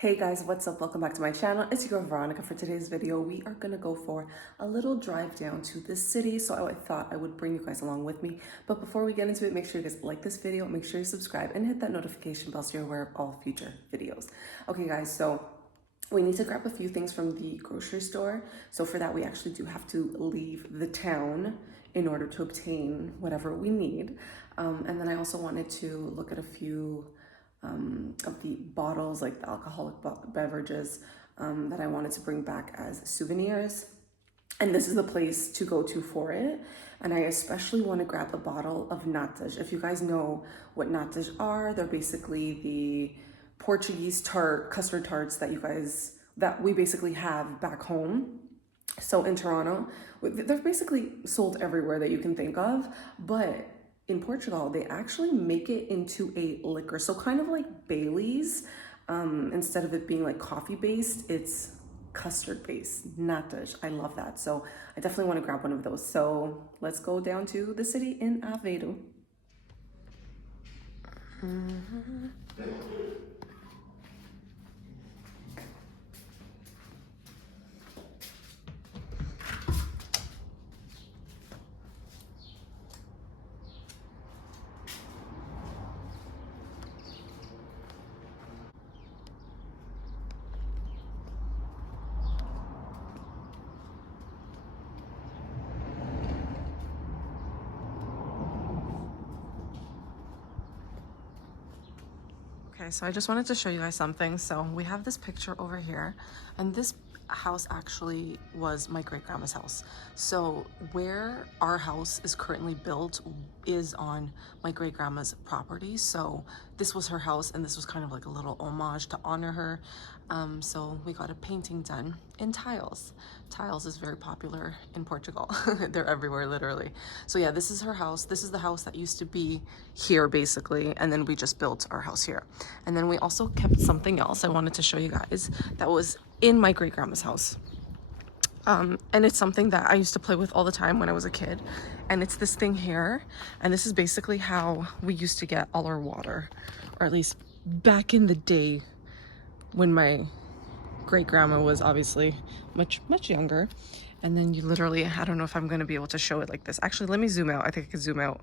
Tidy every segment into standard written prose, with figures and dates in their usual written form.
Hey guys, what's up? Welcome back to my channel. It's your girl Veronica. For today's video, we are gonna go for a little drive down to this city. So I thought I would bring you guys along with me. But before we get into it, make sure you guys like this video, make sure you subscribe and hit that notification bell so you're aware of all future videos. Okay guys, so we need to grab a few things from the grocery store. So for that, we actually do have to leave the town in order to obtain whatever we need. And then I also wanted to look at a few of the bottles, like the alcoholic beverages that I wanted to bring back as souvenirs. And this is the place to go to for it. And I especially want to grab a bottle of natas. If you guys know what natas are, they're basically the Portuguese custard tarts that we basically have back home. So in Toronto, they're basically sold everywhere that you can think of, but in Portugal, they actually make it into a liquor. So kind of like Bailey's, instead of it being like coffee based, it's custard based, natas. I love that. So I definitely want to grab one of those. So let's go down to the city in Aveiro. Okay, so I just wanted to show you guys something. So we have this picture over here, and this house actually was my great-grandma's house. So where our house is currently built is on my great-grandma's property. So this was her house, and this was kind of like a little homage to honor her. So we got a painting done in tiles. Tiles is very popular in Portugal. They're everywhere, literally. So yeah, this is her house. This is the house that used to be here, basically, and then we just built our house here. And then we also kept something else I wanted to show you guys that was in my great-grandma's house. And it's something that I used to play with all the time when I was a kid. And it's this thing here. And this is basically how we used to get all our water, or at least back in the day when my great-grandma was obviously much younger. And then you literally, I don't know if I'm going to be able to show it like this. Actually, let me zoom out. I think I could zoom out.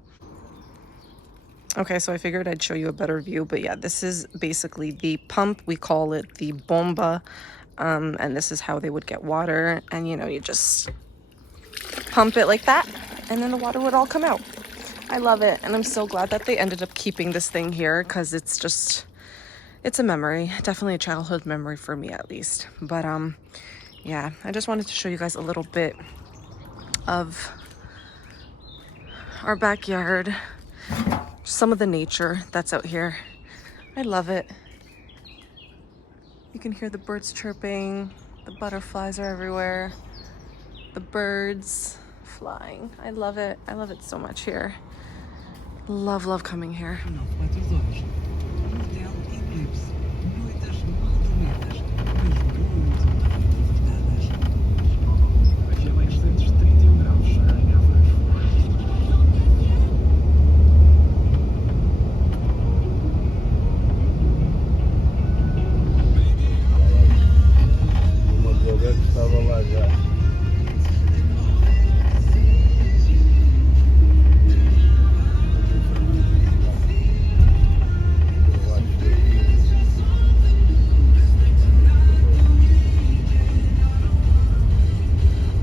Okay, so I figured I'd show you a better view, but yeah, this is basically the pump. We call it the bomba, and this is how they would get water. And you know, you just pump it like that, and then the water would all come out. I love it, and I'm so glad that they ended up keeping this thing here, because it's a memory, definitely a childhood memory for me at least. But yeah, I just wanted to show you guys a little bit of our backyard. Some of the nature that's out here. I love it. You can hear the birds chirping, the butterflies are everywhere, the birds flying. I love it. I love it so much here. Love coming here.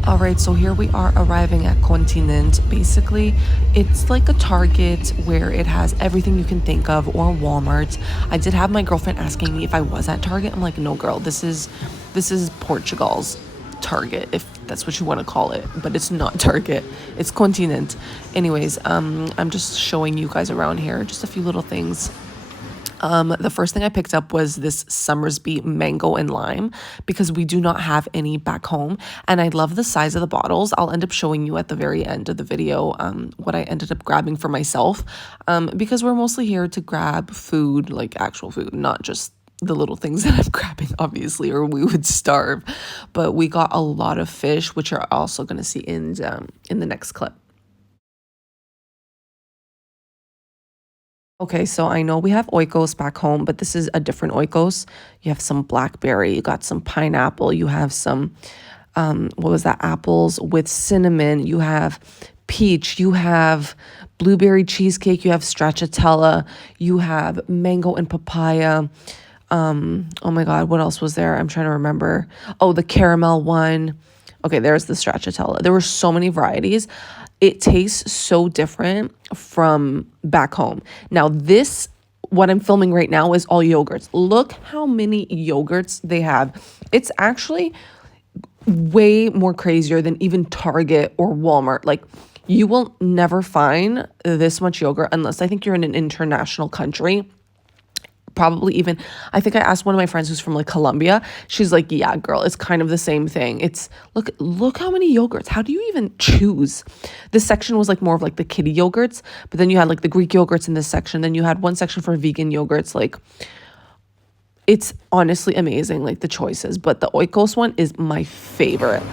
All right, so here we are arriving at Continente. Basically, it's like a Target where it has everything you can think of, or Walmart. I did have my girlfriend asking me if I was at Target. I'm like, no, girl, this is Portugal's Target, if that's what you want to call it, but it's not Target. It's Continente. Anyways, I'm just showing you guys around here, just a few little things. The first thing I picked up was this Summersby mango and lime, because we do not have any back home, and I love the size of the bottles. I'll end up showing you at the very end of the video what I ended up grabbing for myself, because we're mostly here to grab food, like actual food, not just the little things that I'm grabbing, obviously, or we would starve. But we got a lot of fish, which you're also going to see in the next clip. Okay, so I know we have oikos back home, but this is a different oikos. You have some blackberry, you got some pineapple, you have some, what was that, apples with cinnamon, you have peach, you have blueberry cheesecake, you have stracciatella, you have mango and papaya. Oh my God, what else was there? I'm trying to remember. Oh, the caramel one. Okay, there's the stracciatella. There were so many varieties. It tastes so different from back home. Now, this, what I'm filming right now, is all yogurts. Look how many yogurts they have. It's actually way more crazier than even Target or Walmart. Like, you will never find this much yogurt unless I think you're in an international country. Probably even, I think I asked one of my friends who's from like Colombia. She's like, yeah, girl, it's kind of the same thing. It's look how many yogurts. How do you even choose? This section was like more of like the kiddie yogurts, but then you had like the Greek yogurts in this section. Then you had one section for vegan yogurts. Like, it's honestly amazing, like the choices. But the Oikos one is my favorite.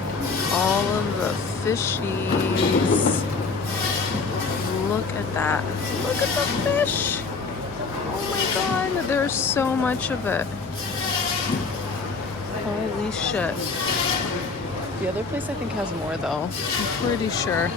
All of the fishies. Look at that. Look at the fish. Oh my God, there's so much of it. Holy shit. The other place I think has more though. I'm pretty sure.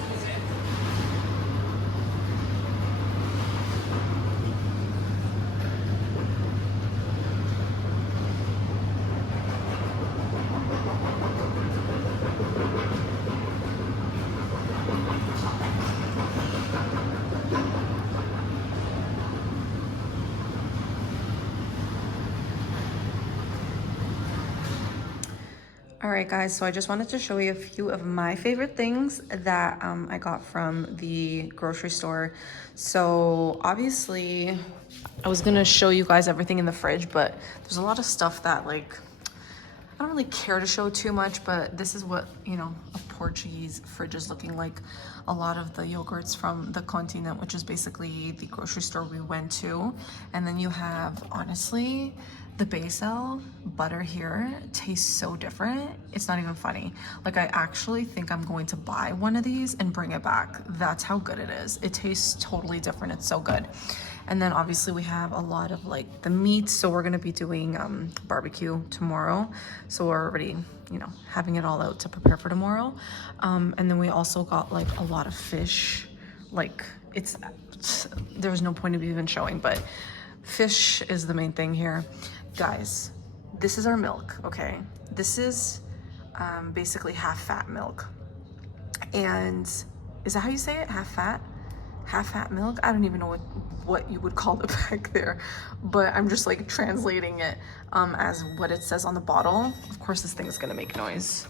All right, guys, so I just wanted to show you a few of my favorite things that I got from the grocery store. So obviously, I was gonna show you guys everything in the fridge, but there's a lot of stuff that like, I don't really care to show too much, but this is what, you know, a Portuguese fridge is looking like. A lot of the yogurts from the Continente, which is basically the grocery store we went to. And then you have, honestly, the basil butter here tastes so different. It's not even funny. Like, I actually think I'm going to buy one of these and bring it back. That's how good it is. It tastes totally different. It's so good. And then obviously we have a lot of like the meats. So we're gonna be doing barbecue tomorrow. So we're already, you know, having it all out to prepare for tomorrow. And then we also got like a lot of fish. Like there's no point of even showing, but fish is the main thing here. Guys, this is our milk, okay? This is basically half fat milk. And is that how you say it? Half fat? Half fat milk? I don't even know what you would call it back there, but I'm just like translating it as what it says on the bottle. Of course, this thing is gonna make noise.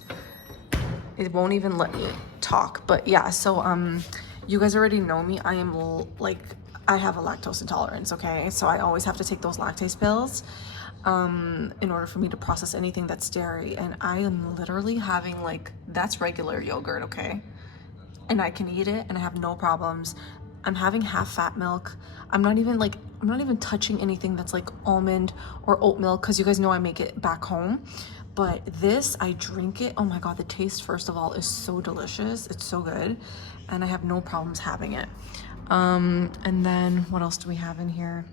It won't even let me talk, but yeah, so you guys already know me. I am like, I have a lactose intolerance, okay? So I always have to take those lactase pills in order for me to process anything that's dairy. And I am literally having like, that's regular yogurt, okay? And I can eat it and I have no problems. I'm having half fat milk. I'm not even touching anything that's like almond or oat milk, because you guys know I make it back home. But this, I drink it. Oh my God, the taste, first of all, is so delicious. It's so good. And I have no problems having it. And then what else do we have in here?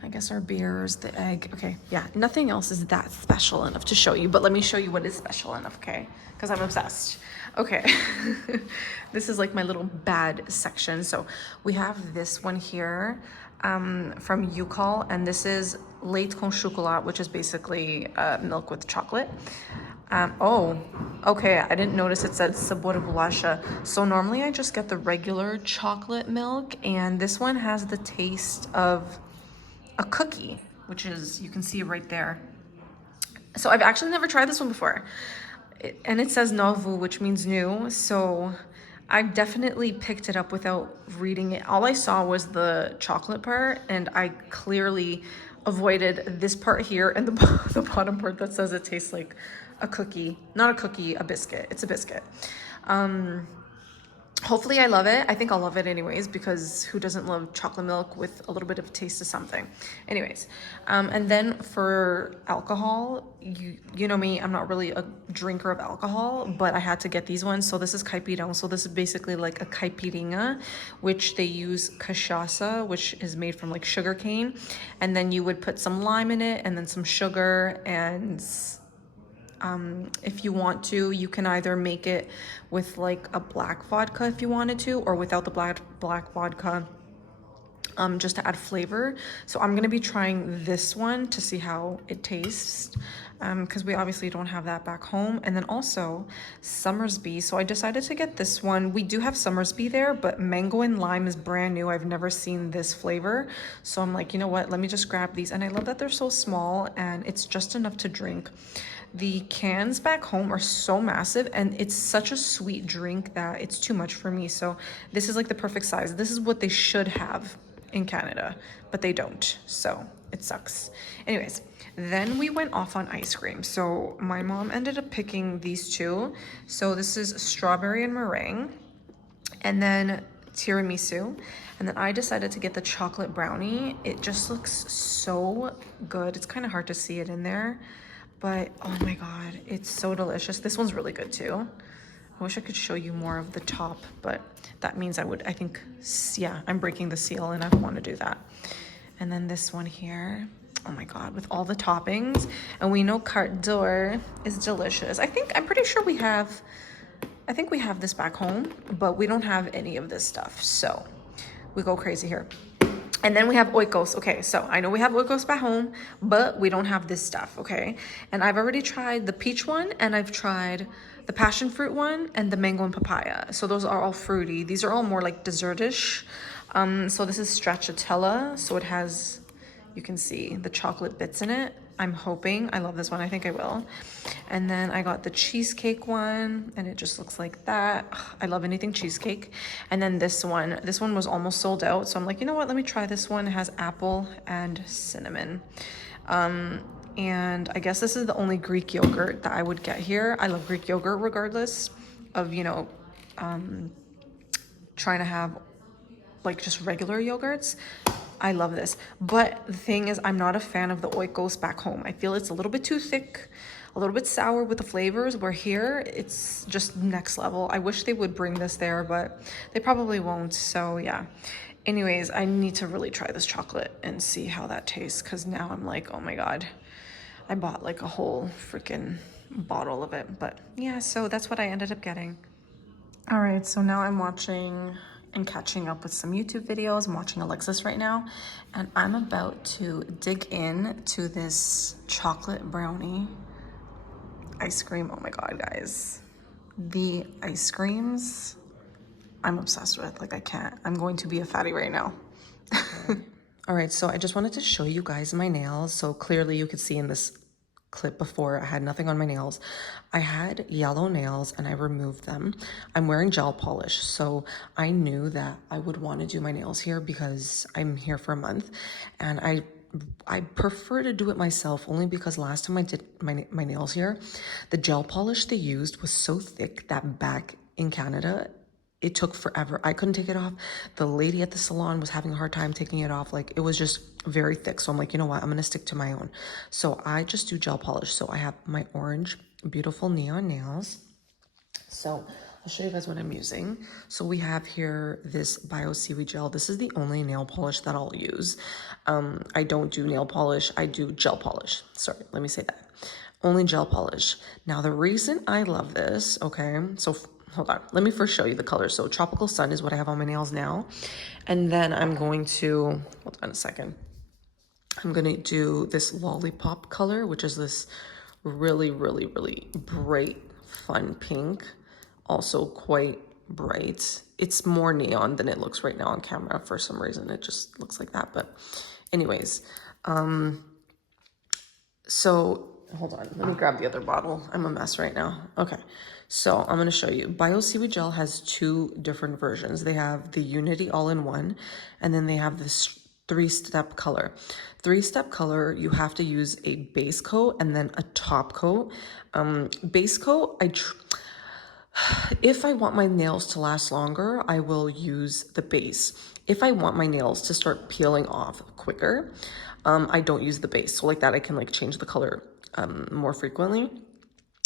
I guess our beers, the egg. Okay, yeah, nothing else is that special enough to show you, but let me show you what is special enough, okay? Because I'm obsessed. Okay, this is like my little bad section. So we have this one here from Ucall, and this is leite con chocolat, which is basically milk with chocolate. Oh, okay, I didn't notice it said sabor bolacha. So normally I just get the regular chocolate milk, and this one has the taste of a cookie, which is, you can see it right there. So I've actually never tried this one before. And it says novo, which means new. So I definitely picked it up without reading it. All I saw was the chocolate part, and I clearly avoided this part here and the bottom part that says it tastes like a cookie. Not a cookie, a biscuit. It's a biscuit. Hopefully I love it. I think I'll love it anyways, because who doesn't love chocolate milk with a little bit of taste of something? Anyways, and then for alcohol, you know me, I'm not really a drinker of alcohol, but I had to get these ones. So this is caipirão. So this is basically like a caipirinha, which they use cachaça, which is made from like sugar cane. And then you would put some lime in it and then some sugar, and if you want to, you can either make it with like a black vodka if you wanted to, or without the black vodka, just to add flavor. So I'm gonna be trying this one to see how it tastes, because we obviously don't have that back home. And then also Summersby. So I decided to get this one. We do have Summersby there, but mango and lime is brand new. I've never seen this flavor. So I'm like, you know what? Let me just grab these. And I love that they're so small and it's just enough to drink. The cans back home are so massive and it's such a sweet drink that it's too much for me. So this is like the perfect size. This is what they should have in Canada, but they don't. So it sucks. Anyways, then we went off on ice cream. So my mom ended up picking these two. So this is strawberry and meringue, and then tiramisu. And then I decided to get the chocolate brownie. It just looks so good. It's kind of hard to see it in there, but oh my God, it's so delicious. This one's really good too. I wish I could show you more of the top, but that means I think, yeah, I'm breaking the seal and I don't want to do that. And then this one here, oh my God, with all the toppings. And we know carte d'or is delicious. I'm pretty sure we have this back home, but we don't have any of this stuff. So we go crazy here. And then we have oikos. Okay, so I know we have oikos back home, but we don't have this stuff, okay? And I've already tried the peach one, and I've tried the passion fruit one, and the mango and papaya. So those are all fruity. These are all more like dessertish. So this is stracciatella. So it has, you can see the chocolate bits in it. I'm hoping. I love this one. I think I will. And then I got the cheesecake one, and it just looks like that. Ugh, I love anything cheesecake. And then this one was almost sold out. So I'm like, you know what? Let me try this one. It has apple and cinnamon. And I guess this is the only Greek yogurt that I would get here. I love Greek yogurt regardless of, you know, trying to have like just regular yogurts. I love this. But the thing is, I'm not a fan of the oikos back home. I feel it's a little bit too thick, a little bit sour with the flavors, where here it's just next level. I wish they would bring this there, but they probably won't. So yeah. Anyways, I need to really try this chocolate and see how that tastes, because now I'm like, oh my God, I bought like a whole freaking bottle of it. But yeah, so that's what I ended up getting. All right, so now I'm watching and catching up with some YouTube videos. I'm watching Alexis right now, and I'm about to dig in to this chocolate brownie ice cream. Oh my God, guys. The ice creams, I'm obsessed with. Like, I can't. I'm going to be a fatty right now. All right, so I just wanted to show you guys my nails. So clearly you could see in this clip before, I had nothing on my nails. I had yellow nails and I removed them. I'm wearing gel polish, so I knew that I would want to do my nails here because I'm here for a month, and I prefer to do it myself only because last time I did my nails here, the gel polish they used was so thick that back in Canada, it took forever. I couldn't take it off. The lady at the salon was having a hard time taking it off. Like, it was just very thick. So I'm like, you know what? I'm going to stick to my own. So I just do gel polish. So I have my orange, beautiful neon nails. So I'll show you guys what I'm using. So we have here this Bio Seaweed Gel. This is the only nail polish that I'll use. I don't do nail polish. I do gel polish. Sorry, let me say that. Only gel polish. Now, the reason I love this, okay, so hold on. Let me first show you the color. So Tropical Sun is what I have on my nails now. And then I'm going to, hold on a second. I'm going to do this Lollipop color, which is this really, really, really bright, fun pink. Also quite bright. It's more neon than it looks right now on camera. For some reason, it just looks like that. But anyways, so hold on. Let me grab the other bottle. I'm a mess right now. Okay. So I'm going to show you. Bio Seaweed Gel has two different versions. They have the Unity All-in-One, and then they have this three-step color. Three-step color, you have to use a base coat and then a top coat. Base coat, If I want my nails to last longer, I will use the base. If I want my nails to start peeling off quicker, I don't use the base. So like that, I can like change the color more frequently.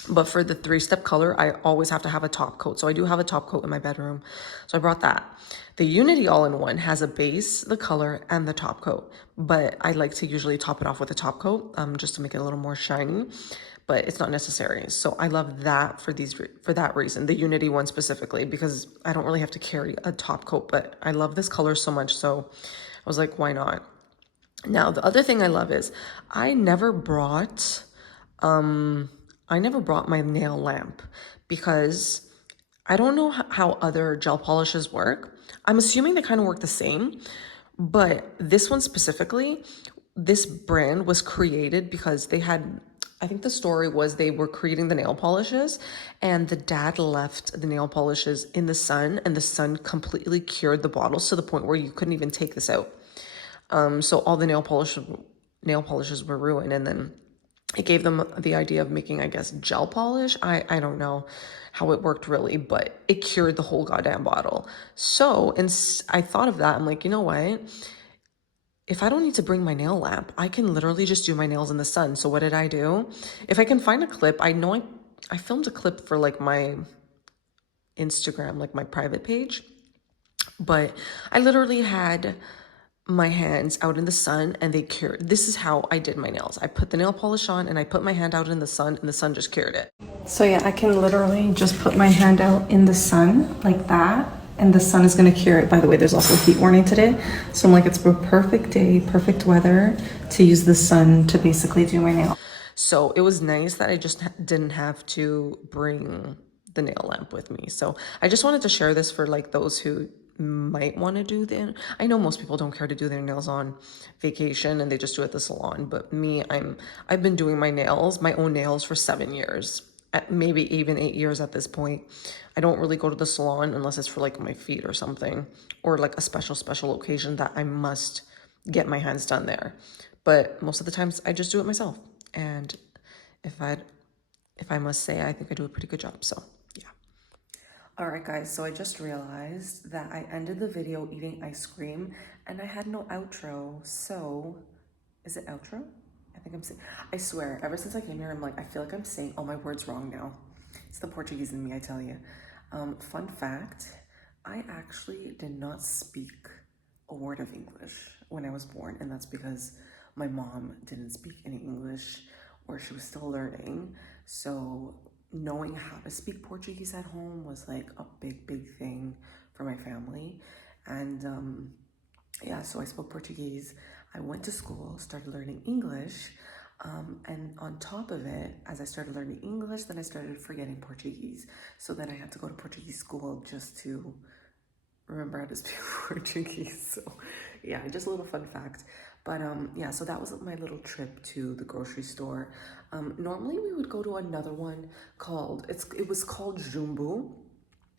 But for the 3-step color, I always have to have a top coat. So I do have a top coat in my bedroom. So I brought that. The Unity all-in-one has a base, the color, and the top coat. But I like to usually top it off with a top coat just to make it a little more shiny. But it's not necessary. So I love that for that reason, the Unity one specifically, because I don't really have to carry a top coat. But I love this color so much. So I was like, why not? Now, the other thing I love is I never brought my nail lamp because I don't know how other gel polishes work. I'm assuming they kind of work the same, but this one specifically, this brand was created because they had, I think the story was they were creating the nail polishes and the dad left the nail polishes in the sun and the sun completely cured the bottles to the point where you couldn't even take this out. So all the nail polishes were ruined, and then it gave them the idea of making, I guess, gel polish. I don't know how it worked really, but it cured the whole goddamn bottle. So, and I thought of that. I'm like, you know what? If I don't need to bring my nail lamp, I can literally just do my nails in the sun. So what did I do? If I can find a clip, I know I filmed a clip for like my Instagram, like my private page, but I literally had my hands out in the sun and they cured. This is how I did my nails. I put the nail polish on and I put my hand out in the sun and the sun just cured it. So yeah, I can literally just put my hand out in the sun like that and the sun is gonna cure it. By the way, there's also a heat warning today. So I'm like, it's a perfect day, perfect weather to use the sun to basically do my nail. So it was nice that I just didn't have to bring the nail lamp with me. So I just wanted to share this for like those who might want to do I know most people don't care to do their nails on vacation and they just do it at the salon, but me, I've been doing my own nails for 7 years, maybe even 8 years at this point. I don't really go to the salon unless it's for like my feet or something, or like a special occasion that I must get my hands done there. But most of the times I just do it myself. And if I must say, I think I do a pretty good job. So yeah. All right, guys, so I just realized that I ended the video eating ice cream and I had no outro. So, is it outro? I swear, ever since I came here, I'm like, I feel like I'm saying all my words wrong now. It's the Portuguese in me, I tell you. Fun fact, I actually did not speak a word of English when I was born, and that's because my mom didn't speak any English or she was still learning. So knowing how to speak Portuguese at home was like a big thing for my family. And yeah, so I spoke Portuguese. I went to school, started learning English. And on top of it, as I started learning English, then I started forgetting Portuguese. So then I had to go to Portuguese school just to remember how to speak Portuguese. So yeah, just a little fun fact. But yeah, so that was my little trip to the grocery store. Normally we would go to another one it was called Jumbo.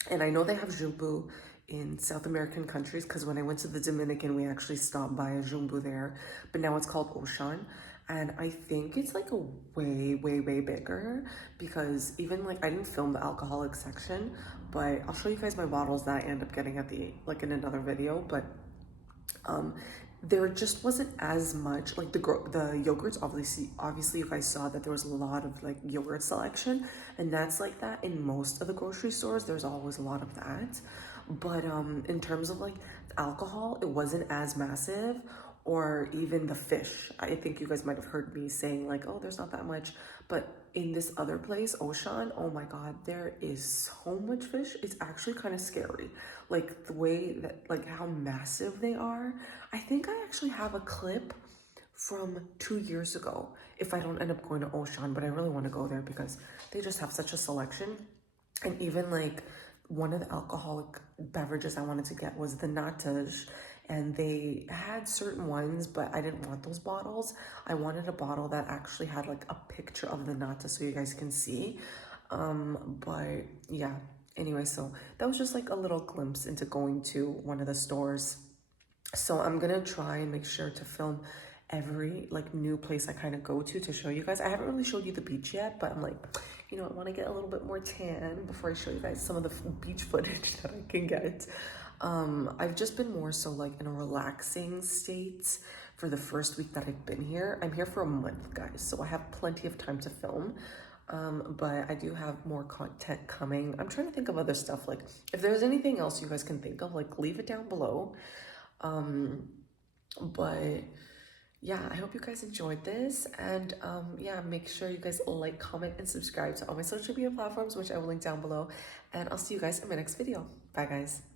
And I know they have Jumbo in South American countries because when I went to the Dominican, we actually stopped by a Jumbo there. But now it's called Ocean. And I think it's like a way bigger because even like I didn't film the alcoholic section, but I'll show you guys my bottles that I end up getting at the like in another video. But there just wasn't as much like the yogurts. Obviously you guys saw that there was a lot of like yogurt selection, and that's like that in most of the grocery stores. There's always a lot of that, but in terms of like alcohol, it wasn't as massive. Or even the fish, I think you guys might have heard me saying like, oh, there's not that much, but in this other place, Ocean, oh my god, there is so much fish. It's actually kind of scary, like the way that like how massive they are. I think I actually have a clip from 2 years ago if I don't end up going to Ocean, but I really want to go there because they just have such a selection. And even like one of the alcoholic beverages I wanted to get was the natas, and they had certain ones, but I didn't want those bottles. I wanted a bottle that actually had like a picture of the nata so you guys can see. But yeah, anyway, so that was just like a little glimpse into going to one of the stores. So I'm gonna try and make sure to film every like new place I kind of go to show you guys. I haven't really showed you the beach yet, but I'm like, you know, I want to get a little bit more tan before I show you guys some of the beach footage that I can get. I've just been more so like in a relaxing state for the first week that I've been here. I'm here for a month, guys, so I have plenty of time to film. But I do have more content coming. I'm trying to think of other stuff. Like if there's anything else you guys can think of, like leave it down below. But yeah, I hope you guys enjoyed this, and yeah, make sure you guys like, comment, and subscribe to all my social media platforms, which I will link down below, and I'll see you guys in my next video. Bye, guys.